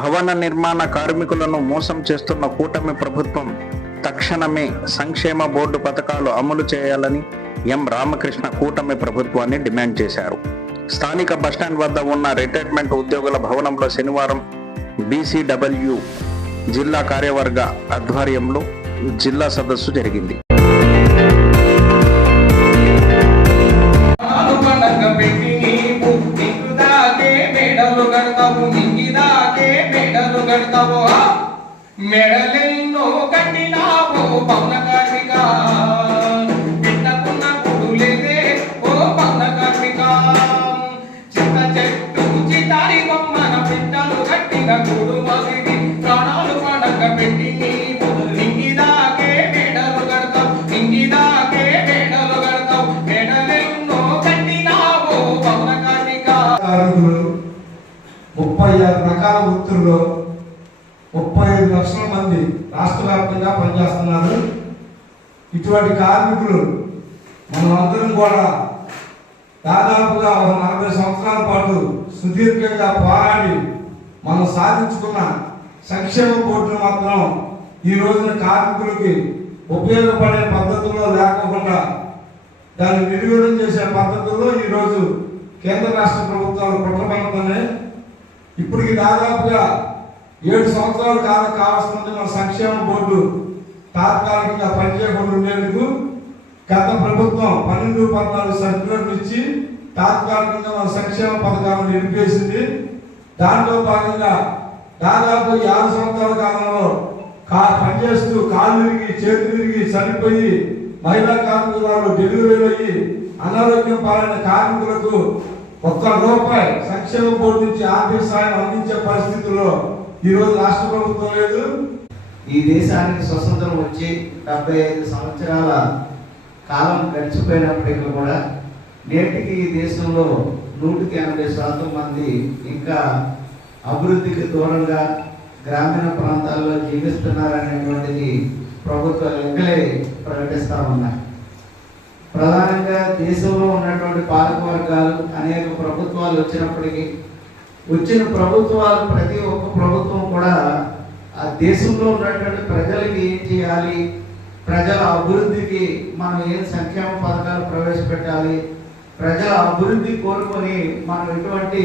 భవన నిర్మాణ కార్మికులను మోసం చేస్తున్న కూటమి ప్రభుత్వం తక్షణమే సంక్షేమ బోర్డు పథకాలు అమలు చేయాలని ఎం రామకృష్ణ కూటమి ప్రభుత్వాన్ని డిమాండ్ చేశారు. స్థానిక బస్టాండ్ వద్ద ఉన్న రిటైర్మెంట్ ఉద్యోగుల భవనంలో శనివారం బీసీడబ్ల్యూ జిల్లా కార్యవర్గ ఆధ్వర్యంలో జిల్లా సదస్సు జరిగింది. నాలు మెడలెన్నో కట్టినావు పవన కార్మిక పిట్టకున్న గుడులేదే ఓ పవన కార్మిక చింత చెట్టు చితారి బొమ్మన పెట్టలు కట్టిన గుడు మగిడి ప్రాణాలు పండగ పెట్టి. నీవు నింగి దాకే మెడలు కడతావు నింగి దాకే మెడలు కడతావు. మెడలెన్నో కట్టినావు పవన కార్మిక కార్మికులు ముప్పై ఆరు రకాల వృత్తుల్లో ముప్పై ఐదు లక్షల మంది రాష్ట్ర వ్యాప్తంగా పనిచేస్తున్నారు. ఇటువంటి కార్మికులు మనమందరం కూడా దాదాపుగా ఒక నలభై సంవత్సరాల పాటు సుదీర్ఘంగా పోరాడి మనం సాధించుకున్న సంక్షేమ బోర్డును మాత్రం ఈ రోజున కార్మికులకి ఉపయోగపడే పద్ధతుల్లో లేకుండా దాన్ని నిర్వీర్యం చేసే పద్ధతుల్లో ఈరోజు కేంద్ర రాష్ట్ర ప్రభుత్వాలు కుట్రపడుతున్నాయి ఇప్పటికి దాదాపుగా ఏడు సంవత్సరాల కాలం కావాల్సింది మన సంక్షేమ బోర్డు తాత్కాలికంగా పనిచేయకుండా ఉండేందుకు గత ప్రభుత్వం పన్నెండు పద్నాలుగు సర్క్యులర్లు ఇచ్చి తాత్కాలికంగా మన సంక్షేమ పథకాలను నిలిపేసింది. దాంట్లో భాగంగా దాదాపు యాభై సంవత్సరాల కాలంలో కా పనిచేస్తూ కాళ్ళు తిరిగి చేతులు తిరిగి చనిపోయి మహిళా కార్మికురాలు డెలివరీ అయ్యి అనారోగ్యం పాలైన కార్మికులకు ఒక్క రూపాయి సంక్షేమ బోర్డు నుంచి ఆర్థిక సాయం అందించే పరిస్థితుల్లో ఈరోజు రాష్ట్ర ప్రభుత్వం లేదు. ఈ దేశానికి స్వతంత్రం వచ్చి డెబ్బై ఐదు సంవత్సరాల కాలం గడిచిపోయినప్పటికీ కూడా నేటికి ఈ దేశంలో నూటికి ఎనభై శాతం మంది ఇంకా అభివృద్ధికి దూరంగా గ్రామీణ ప్రాంతాల్లో జీవిస్తున్నారనేటువంటిది ప్రభుత్వ లెక్కలే ప్రకటిస్తూ ఉన్నాయి. ప్రధానంగా దేశంలో ఉన్నటువంటి పాలక వర్గాలు అనేక ప్రభుత్వాలు వచ్చినప్పటికీ వచ్చిన ప్రభుత్వాలు ప్రతి ఒక్క ప్రభుత్వం కూడా ఆ దేశంలో ఉన్నటువంటి ప్రజలకి ఏం చేయాలి? ప్రజల అభివృద్ధికి మనం ఏం సంక్షేమ పథకాలు ప్రవేశపెట్టాలి? ప్రజల అభివృద్ధి కోరుకొని మనం ఎటువంటి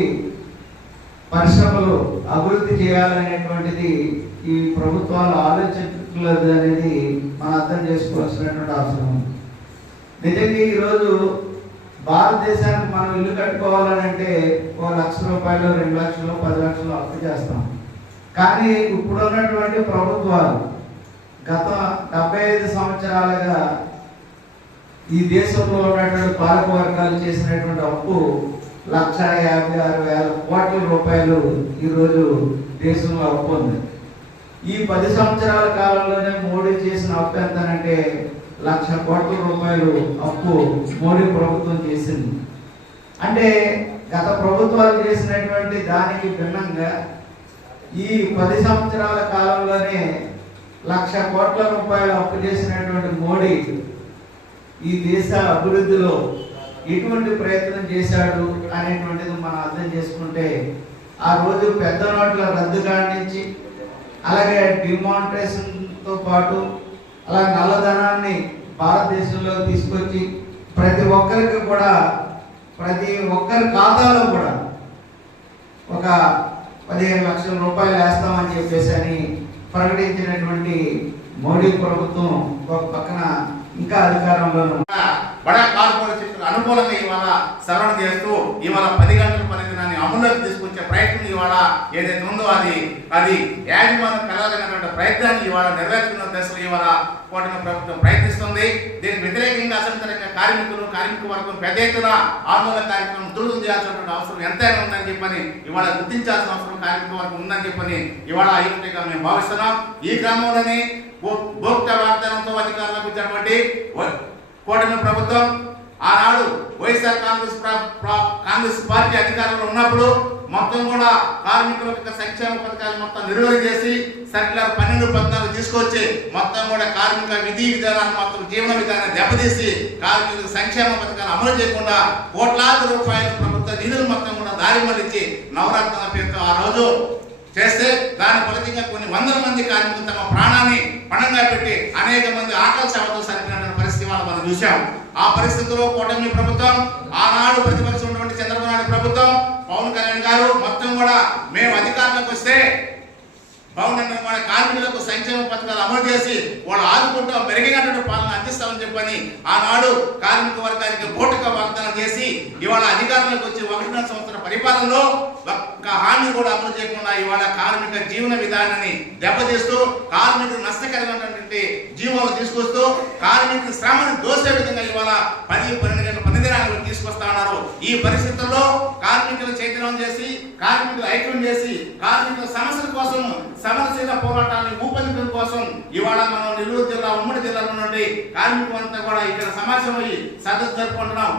పరిశ్రమలు అభివృద్ధి చేయాలనేటువంటిది ఈ ప్రభుత్వాలు ఆలోచించలేదు అనేది మనం అర్థం చేసుకోవాల్సినటువంటి అవసరం ఉంది. నిజంగా ఈరోజు భారతదేశానికి మనం ఇల్లు కట్టుకోవాలని అంటే ఓ లక్ష రూపాయలు రెండు లక్షలు పది లక్షలు అప్పు చేస్తాం. కానీ ఇప్పుడు ఉన్నటువంటి ప్రభుత్వాలు గత డెబ్బై ఐదు సంవత్సరాలుగా ఈ దేశంలో ఉన్నటువంటి పాలక వర్గాలు చేసినటువంటి అప్పు లక్ష యాభై ఆరు వేల కోట్ల రూపాయలు ఈరోజు దేశంలో అప్పు ఉంది. ఈ పది సంవత్సరాల కాలంలోనే మోడీ చేసిన అప్పు ఎంతనంటే లక్ష కోట్ల రూపాయలు అప్పు మోడీ ప్రభుత్వం చేసింది. అంటే గత ప్రభుత్వాలు చేసినటువంటి దానికి భిన్నంగా ఈ పది సంవత్సరాల కాలంలోనే లక్ష కోట్ల రూపాయలు అప్పు చేసినటువంటి మోడీ ఈ దేశ అభివృద్ధిలో ఎటువంటి ప్రయత్నం చేశాడు అనేటువంటిది మనం అర్థం చేసుకుంటే ఆ రోజు పెద్ద నోట్ల రద్దు కానించి అలాగే డిమానిటేషన్తో పాటు అలా నల్లధనాన్ని భారతదేశంలో తీసుకొచ్చి ప్రతి ఒక్కరికి కూడా ప్రతి ఒక్కరి ఖాతాలో కూడా ఒక పదిహేను లక్షల రూపాయలు వేస్తామని చెప్పేసి అని ప్రకటించినటువంటి మోడీ ప్రభుత్వం ఒక పక్కన ఇంకా అధికారంలో బడా కార్పొరేషన్ అనుకూలంగా ఇవాళ సవరణ చేస్తూ ఇవాళ పది గంటల పని దినాన్ని అమల్లోకి తీసుకొచ్చే ప్రయత్నం ఇవాళ ఏదైతే ఉందో అది అది యాజమాన్యం కలగలిగినటువంటి ప్రయత్నాన్ని ఇవాళ నెరవేర్చుకున్న దశలో ఇవాళ కూటమి ప్రభుత్వం ప్రయత్నిస్తుంది. దీనికి వ్యతిరేకంగా అసంతరంగా కార్మికులు కార్మిక వర్గం పెద్ద ఎత్తున ఆందోళన కార్యక్రమం దురుదం చేయాల్సినటువంటి అవసరం ఎంతైనా ఉందని చెప్పని ఇవాళ గుర్తించాల్సిన అవసరం కార్మిక వర్గం ఉందని చెప్పని ఇవాళ అయ్యుంటిగా మేము భావిస్తున్నాం. ఈ క్రమంలోనే భోక్త వాగ్దానంతో అధికారంలోకి వచ్చినటువంటి కూటమి ప్రభుత్వం ఆనాడు వైఎస్ఆర్ కాంగ్రెస్ కాంగ్రెస్ పార్టీ అధికారంలో ఉన్నప్పుడు మొత్తం కూడా కార్మికుల యొక్క సంక్షేమ పథకాలు మొత్తం నిర్వహణ చేసి సర్కులర్ పన్నెండు పద్నాలుగు తీసుకొచ్చి మొత్తం కూడా కార్మిక విధి విధానాన్ని మొత్తం జీవన విధానాన్ని దెబ్బతీసి కార్మికులకు సంక్షేమ పథకాలు అమలు చేయకుండా కోట్లాది రూపాయల ప్రభుత్వ నిధులు మొత్తం కూడా దారి మళ్ళించి నవరత్నాల పేరుతో ఆ రోజు చేస్తే దాని ఫలితంగా కొన్ని వందల మంది కార్మికులు తమ ప్రాణాన్ని పణంగా పెట్టి అనేక మంది ఆకలి సేవతో సరిపోయినటువంటి పరిస్థితి వాళ్ళు మనం చూసాం ఆ పరిస్థితుల్లో కూటమి ప్రభుత్వం ఆనాడు ప్రతిపక్షం ఉన్నటువంటి చంద్రబాబు నాయుడు ప్రభుత్వం పవన్ కళ్యాణ్ గారు మొత్తం కూడా మేము అధికారంలోకి వస్తే పవన్ కళ్యాణ్ కార్మికులకు సంక్షేమ పథకాలు అమలు చేసి వాళ్ళు ఆదుకుంటూ మెరుగైనటువంటి పాలన అందిస్తామని చెప్పని ఆనాడు కార్మిక వర్గానికి ఓటుగా వాగ్దానం చేసి ఇవాళ అధికారంలోకి వచ్చి ఒకటిన్నర సంవత్సరం పరిపాలనలో ఒక్క హామీ కూడా అమలు చేయకుండా ఇవాళ కార్మిక జీవన విధానాన్ని దెబ్బతీస్తూ కార్మికులు నష్టకరమైనటువంటి జీవాలు తీసుకొస్తూ కార్మికుల శ్రమను దోసే విధంగా ఇవాళ పది పన్నెండు గంటల పని దినాలు తీసుకొస్తా ఉన్నారు. ఈ పరిస్థితుల్లో కార్మికులు చైతన్యం చేసి కార్మికులు ఐక్యం చేసి కార్మికుల సమస్యల కోసం సమరశీల పోరాటాన్ని ఊపందడం కోసం ఇవాళ మనం నెల్లూరు జిల్లా ఉమ్మడి జిల్లాలో నుండి కార్మికులంతా కూడా ఇక్కడ సమావేశమై సదస్సు జరుపుకుంటున్నాం.